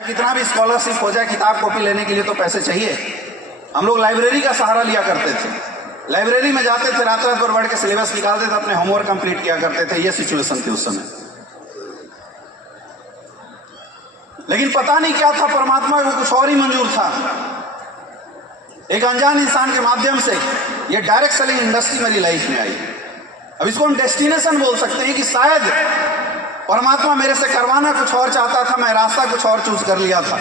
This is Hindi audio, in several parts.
कितना भी स्कॉलरशिप हो जाए, किताब कॉपी लेने के लिए तो पैसे चाहिए। हम लोग लाइब्रेरी का सहारा लिया करते थे, लाइब्रेरी में जाते थे, रात रात भर बैठ के सिलेबस निकालते थे, अपने होमवर्क कंप्लीट किया करते थे। ये सिचुएशन थी उस समय। लेकिन पता नहीं क्या था, परमात्मा को कुछ और ही मंजूर था। एक अनजान इंसान के माध्यम से ये डायरेक्ट सेलिंग इंडस्ट्री मेरी लाइफ में आई। अब इसको हम डेस्टिनेशन बोल सकते हैं कि शायद परमात्मा मेरे से करवाना कुछ और चाहता था, मैं रास्ता कुछ और चूज कर लिया था।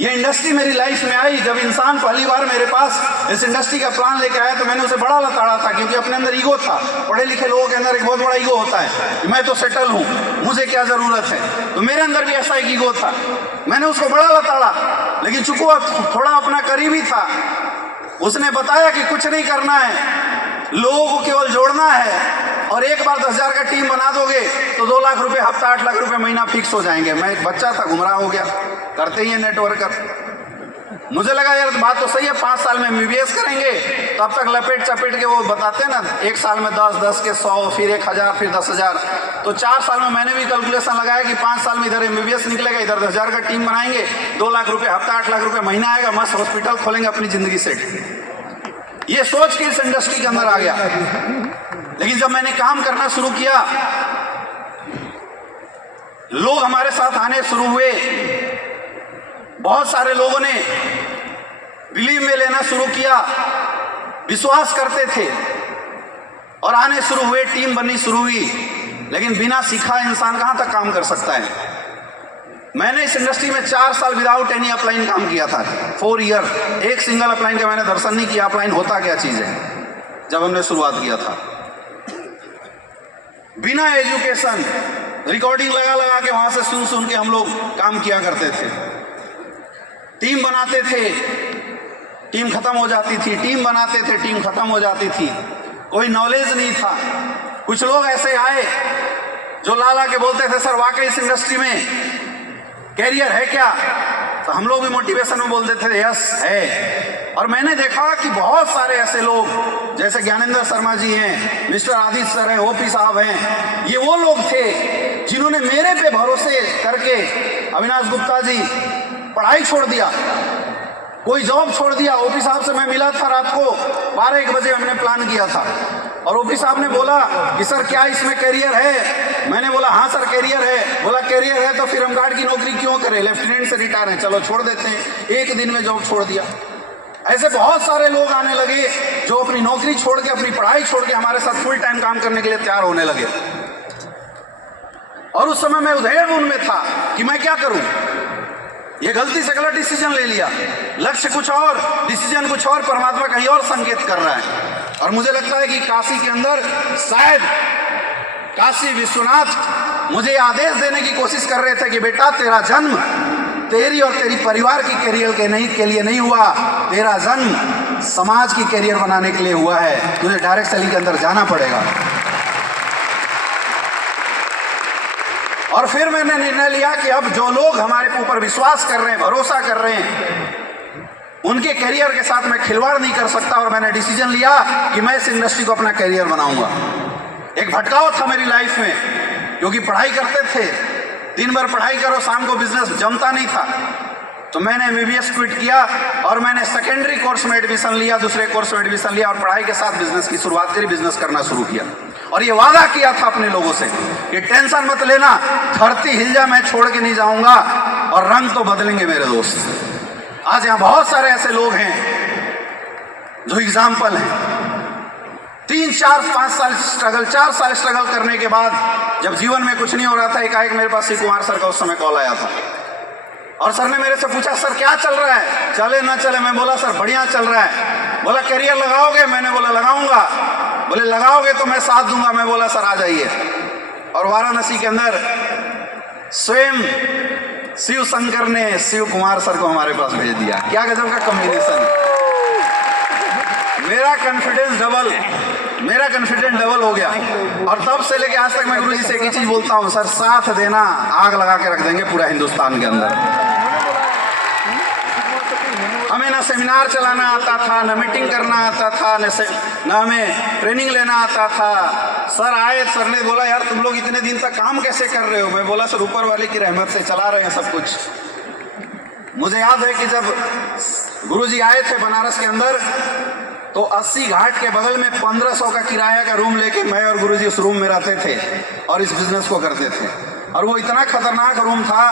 ये इंडस्ट्री मेरी लाइफ में आई। जब इंसान पहली बार मेरे पास इस इंडस्ट्री का प्लान लेके आया तो मैंने उसे बड़ा लताड़ा था, क्योंकि अपने अंदर ईगो था। पढ़े लिखे लोगों के अंदर एक बहुत बड़ा ईगो होता है कि मैं तो सेटल हूँ, मुझे क्या जरूरत है। तो मेरे अंदर भी ऐसा एक ईगो था, मैंने उसको बड़ा लताड़ा। लेकिन चूंकि वो थोड़ा अपना करीबी था, उसने बताया कि कुछ नहीं करना है, लोगों को केवल जोड़ना है, और एक बार 10,000 का टीम बना दोगे तो 2 लाख रुपए हफ्ता, 8 लाख रुपए महीना फिक्स हो जाएंगे। मैं एक बच्चा था, गुमराह हो गया, करते ही है नेटवर्कर। मुझे लगा यार बात तो सही है, 5 साल में MBBS करेंगे, तब तक लपेट चपेट के वो बताते ना, 1 साल में 10, 10 के 100, फिर 1,000, फिर 10,000। तो 4 साल में मैंने भी कैलकुलेशन लगाया कि 5 साल में इधर MBBS निकलेगा, इधर 10,000 का टीम बनाएंगे, 2 लाख रुपए हफ्ता, 8 लाख रुपए महीना आएगा, मस्त हॉस्पिटल खोलेंगे, अपनी जिंदगी सेट। ये सोच के इस इंडस्ट्री के अंदर आ गया। लेकिन जब मैंने काम करना शुरू किया, लोग हमारे साथ आने शुरू हुए, बहुत सारे लोगों ने बिलीव में लेना शुरू किया, विश्वास करते थे और आने शुरू हुए, टीम बननी शुरू हुई। लेकिन बिना सीखा इंसान कहां तक काम कर सकता है। मैंने इस इंडस्ट्री में 4 साल विदाउट एनी अपलाइन काम किया था, 4 ईयर। एक सिंगल अपलाइन का मैंने दर्शन नहीं किया, अपलाइन होता क्या चीज है, जब हमने शुरुआत किया था। बिना एजुकेशन रिकॉर्डिंग लगा लगा के वहां से सुन सुन के हम लोग काम किया करते थे। टीम बनाते थे, टीम खत्म हो जाती थी, टीम बनाते थे, टीम खत्म हो जाती थी। कोई नॉलेज नहीं था। कुछ लोग ऐसे आए जो ला के बोलते थे, सर वाकई इस इंडस्ट्री में कैरियर है क्या? तो हम लोग भी मोटिवेशन में बोलते थे यस है। और मैंने देखा कि बहुत सारे ऐसे लोग, जैसे ज्ञानेंद्र शर्मा जी हैं, मिस्टर आदित्य सर हैं, OP साहब हैं, ये वो लोग थे जिन्होंने मेरे पे भरोसे करके, अविनाश गुप्ता जी, पढ़ाई छोड़ दिया, कोई जॉब छोड़ दिया। OP साहब से मैं मिला था रात को 12-1 बजे, हमने प्लान किया था, और OP साहब ने बोला कि सर क्या इसमें कैरियर है? मैंने बोला हाँ सर कैरियर है। बोला कैरियर है तो फिर हम गार्ड की नौकरी क्यों करें, लेफ्टिनेंट से रिटायर हैं, चलो छोड़ देते हैं। 1 दिन में जॉब छोड़ दिया। ऐसे बहुत सारे लोग आने लगे जो अपनी नौकरी छोड़ के, अपनी पढ़ाई छोड़ के हमारे साथ फुल टाइम काम करने के लिए तैयार होने लगे। और उस समय मैं उधेड़ में था कि मैं क्या करूं। ये गलती से गलत डिसीजन ले लिया, लक्ष्य कुछ और, डिसीजन कुछ और, परमात्मा कहीं और संकेत कर रहा है। और मुझे लगता है कि काशी के अंदर शायद काशी विश्वनाथ मुझे आदेश देने की कोशिश कर रहे थे कि बेटा तेरा जन्म तेरी और तेरी परिवार की कैरियर के लिए नहीं हुआ, तेरा जन्म समाज की कैरियर बनाने के लिए हुआ है। तुझे डायरेक्ट सेलिंग के अंदर जाना पड़ेगा। और फिर मैंने निर्णय लिया कि अब जो लोग हमारे ऊपर विश्वास कर रहे हैं, भरोसा कर रहे हैं, उनके करियर के साथ मैं खिलवाड़ नहीं कर सकता। और मैंने डिसीजन लिया कि मैं इस इंडस्ट्री को अपना करियर बनाऊंगा। एक भटकाव था मेरी लाइफ में, क्योंकि पढ़ाई करते थे, दिन भर पढ़ाई करो, शाम को बिजनेस जमता नहीं था। तो मैंने MBBS क्विट किया और मैंने सेकेंडरी कोर्स में एडमिशन लिया, दूसरे कोर्स में एडमिशन लिया, और पढ़ाई के साथ बिजनेस की शुरुआत करी, बिजनेस करना शुरू किया। और ये वादा किया था अपने लोगों से कि टेंशन मत लेना, धरती हिल जाए मैं छोड़ के नहीं जाऊंगा, और रंग तो बदलेंगे मेरे दोस्त। आज यहाँ बहुत सारे ऐसे लोग हैं जो एग्जाम्पल हैं। 3, 4, 5 साल स्ट्रगल, 4 साल स्ट्रगल करने के बाद जब जीवन में कुछ नहीं हो रहा था, एकाएक मेरे पास श्री कुमार सर का उस समय कॉल आया था। और सर ने मेरे से पूछा सर क्या चल रहा है, चले ना चले? मैं बोला सर बढ़िया चल रहा है। बोला करियर लगाओगे? मैंने बोला लगाऊंगा। बोले लगाओगे तो मैं साथ दूंगा। मैं बोला सर आ जाइए। और वाराणसी के अंदर स्वयं शिव शंकर ने शिव कुमार सर को हमारे पास भेज दिया। क्या गजब का कॉम्बिनेशन है। मेरा कॉन्फिडेंस डबल हो गया। और तब से लेके आज तक मैं गुरुजी से एक ही चीज बोलता हूँ, सर साथ देना, आग लगा के रख देंगे पूरा हिंदुस्तान के अंदर। हमें ना सेमिनार चलाना आता था, ना मीटिंग करना आता था, ना हमें ट्रेनिंग लेना आता था। सर आए, सर ने बोला यार तुम लोग इतने दिन तक काम कैसे कर रहे हो? मैं बोला सर ऊपर वाले की रहमत से चला रहे हैं सब कुछ। मुझे याद है कि जब गुरुजी आए थे बनारस के अंदर तो 80 घाट के बगल में 1500 का किराया का रूम लेके मैं और गुरुजी उस रूम में रहते थे और इस बिजनेस को करते थे। और वो इतना खतरनाक रूम था,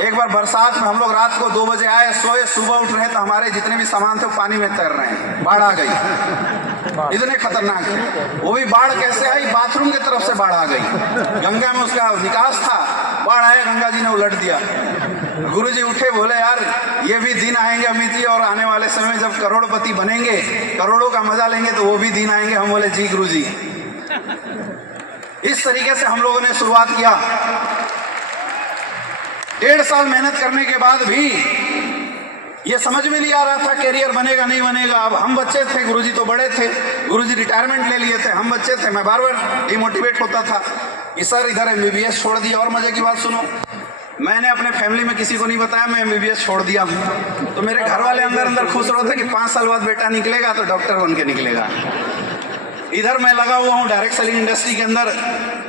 एक बार बरसात में हम लोग रात को 2 बजे आए, सोए, सुबह उठ रहे तो हमारे जितने भी सामान थे वो पानी में तैर रहे हैं, बाढ़ आ गई। इतने खतरनाक थे। वो भी बाढ़ कैसे आई, बाथरूम की तरफ से बाढ़ आ गई, गंगा में उसका निकास था, बाढ़ आया, गंगा जी ने उलट दिया। गुरुजी उठे, बोले यार ये भी दिन आएंगे अमित जी, और आने वाले समय में जब करोड़पति बनेंगे, करोड़ों का मजा लेंगे तो वो भी दिन आएंगे। हम बोले जी गुरुजी। इस तरीके से हम लोगों ने शुरुआत किया। 1.5 साल मेहनत करने के बाद भी ये समझ में नहीं आ रहा था कैरियर बनेगा नहीं बनेगा। अब हम बच्चे थे, गुरुजी तो बड़े थे, गुरुजी रिटायरमेंट ले लिए थे, हम बच्चे थे। मैं बार बार डिमोटिवेट होता था कि सर इधर MBBS छोड़ दिया। और मजे की बात सुनो, मैंने अपने फैमिली में किसी को नहीं बताया मैं MBBS छोड़ दिया हूँ। तो मेरे घर वाले अंदर अंदर खुश रहे थे कि 5 साल बाद बेटा निकलेगा तो डॉक्टर बन के निकलेगा। इधर मैं लगा हुआ हूँ डायरेक्ट सेलिंग इंडस्ट्री के अंदर,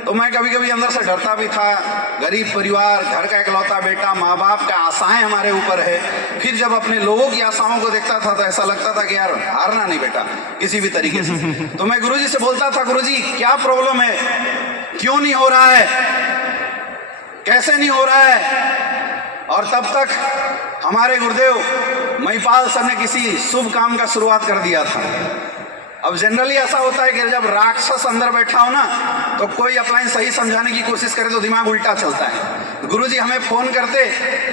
तो मैं कभी कभी अंदर से डरता भी था। गरीब परिवार, घर का इकलौता बेटा, माँ बाप का आशाएं हमारे ऊपर है। फिर जब अपने लोगों की आशाओं को देखता था तो ऐसा लगता था कि यार हारना नहीं बेटा किसी भी तरीके से। तो मैं गुरुजी से बोलता था, गुरुजी क्या प्रॉब्लम है, क्यों नहीं हो रहा है, कैसे नहीं हो रहा है। और तब तक हमारे गुरुदेव महिपाल सर ने किसी शुभ काम का शुरुआत कर दिया था। अब जनरली ऐसा होता है कि जब राक्षस अंदर बैठा हो ना तो कोई अपना सही समझाने की कोशिश करे तो दिमाग उल्टा चलता है। गुरुजी हमें फोन करते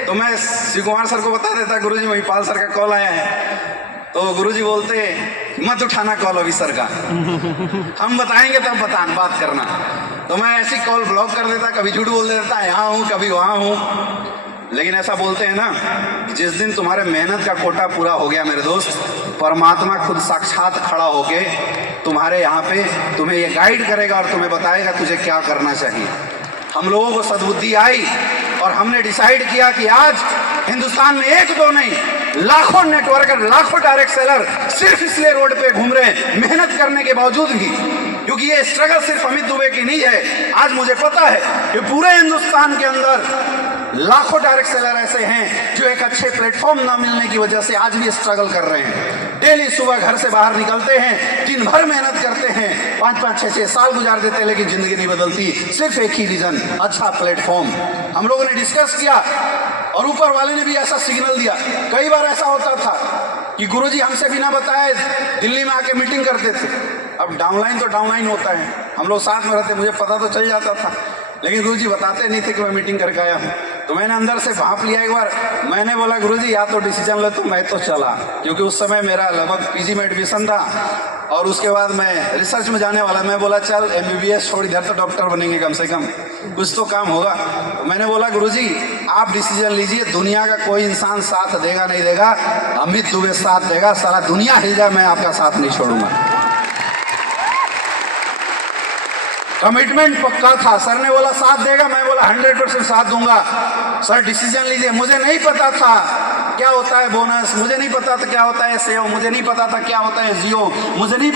तो मैं शिव कुमार सर को बता देता, गुरुजी महिपाल सर का कॉल आया है। तो गुरुजी बोलते मत उठाना कॉल अभी सर का, हम बताएंगे तब बात करना। तो मैं ऐसी कॉल ब्लॉक कर देता, कभी झूठ बोल देता, यहाँ हूँ कभी वहाँ हूँ। लेकिन ऐसा बोलते हैं ना, जिस दिन तुम्हारे मेहनत का कोटा पूरा हो गया मेरे दोस्त, परमात्मा खुद साक्षात खड़ा होके तुम्हारे यहाँ पे तुम्हें ये गाइड करेगा और तुम्हें बताएगा तुझे क्या करना चाहिए। हम लोगों को सद्बुद्धि आई और हमने डिसाइड किया कि आज हिंदुस्तान में 1-2 नहीं, लाखों नेटवर्कर, लाखों डायरेक्ट सेलर सिर्फ इसलिए रोड पे घूम रहे हैं मेहनत करने के बावजूद भी, क्योंकि ये स्ट्रगल सिर्फ अमित दुबे की नहीं है। आज मुझे पता है कि पूरे हिंदुस्तान के अंदर लाखों डायरेक्ट सेलर ऐसे हैं जो एक अच्छे प्लेटफॉर्म ना मिलने की वजह से आज भी स्ट्रगल कर रहे हैं। डेली सुबह घर से बाहर निकलते हैं, दिन भर मेहनत करते हैं, 5-5, 6-6 साल गुजार देते हैं, लेकिन जिंदगी नहीं बदलती। सिर्फ एक ही रीजन, अच्छा प्लेटफॉर्म। हम लोगों ने डिस्कस किया और ऊपर वाले ने भी ऐसा सिग्नल दिया। कई बार ऐसा होता था कि गुरुजी हमसे बिना बताए दिल्ली में आके मीटिंग करते थे। अब डाउनलाइन तो डाउनलाइन होता है, हम लोग साथ में रहते, मुझे पता तो चल जाता था, लेकिन गुरुजी बताते नहीं थे कि मैं मीटिंग करके आया हूँ। तो मैंने अंदर से भांप लिया एक बार, मैंने बोला गुरुजी या तो डिसीजन ले, तो मैं तो चला, क्योंकि उस समय मेरा लगभग PG में एडमिशन था और उसके बाद मैं रिसर्च में जाने वाला। मैं बोला चल MBBS छोड़, इधर तो डॉक्टर बनेंगे, कम से कम कुछ तो काम होगा। तो मैंने बोला गुरुजी आप डिसीजन लीजिए, दुनिया का कोई इंसान साथ देगा नहीं देगा, अमित दुबे साथ देगा, सारा दुनिया हिल जाए, मैं आपका साथ नहीं छोड़ूंगा। कमिटमेंट पक्का था। सर ने बोला साथ देगा, मैं बोला 100% साथ दूंगा। सर डिसीजन लीजिए। मुझे नहीं पता था क्या होता है बोनस, मुझे नहीं पता था क्या होता है सेव, मुझे नहीं पता था क्या होता है जियो, मुझे नहीं